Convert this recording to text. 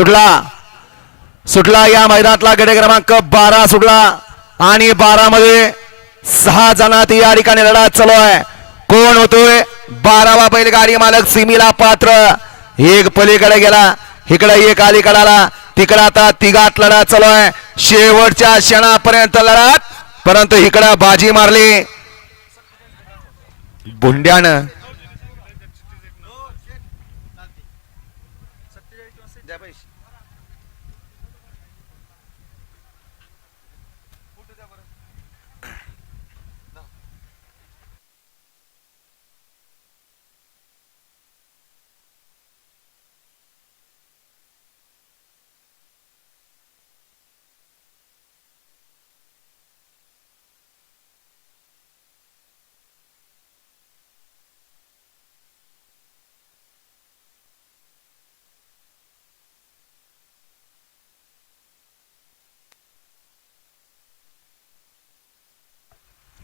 सुटला. सुटला या मैदानातला गडे क्रमांक बारा सुटला. आणि बारा मध्ये सहा जणात या ठिकाणी लढा चालू आहे. कोण होतोय? बारावा बैलगाडी मालक सिमीला पात्र. एक पलीकडे गेला. इकडे एक अलीकडाला तिकडे आता तिघात लढा चालू आहे. शेवटच्या क्षणापर्यंत लढात. परंतु इकडं बाजी मारली. बुंड्यानं Ya veis.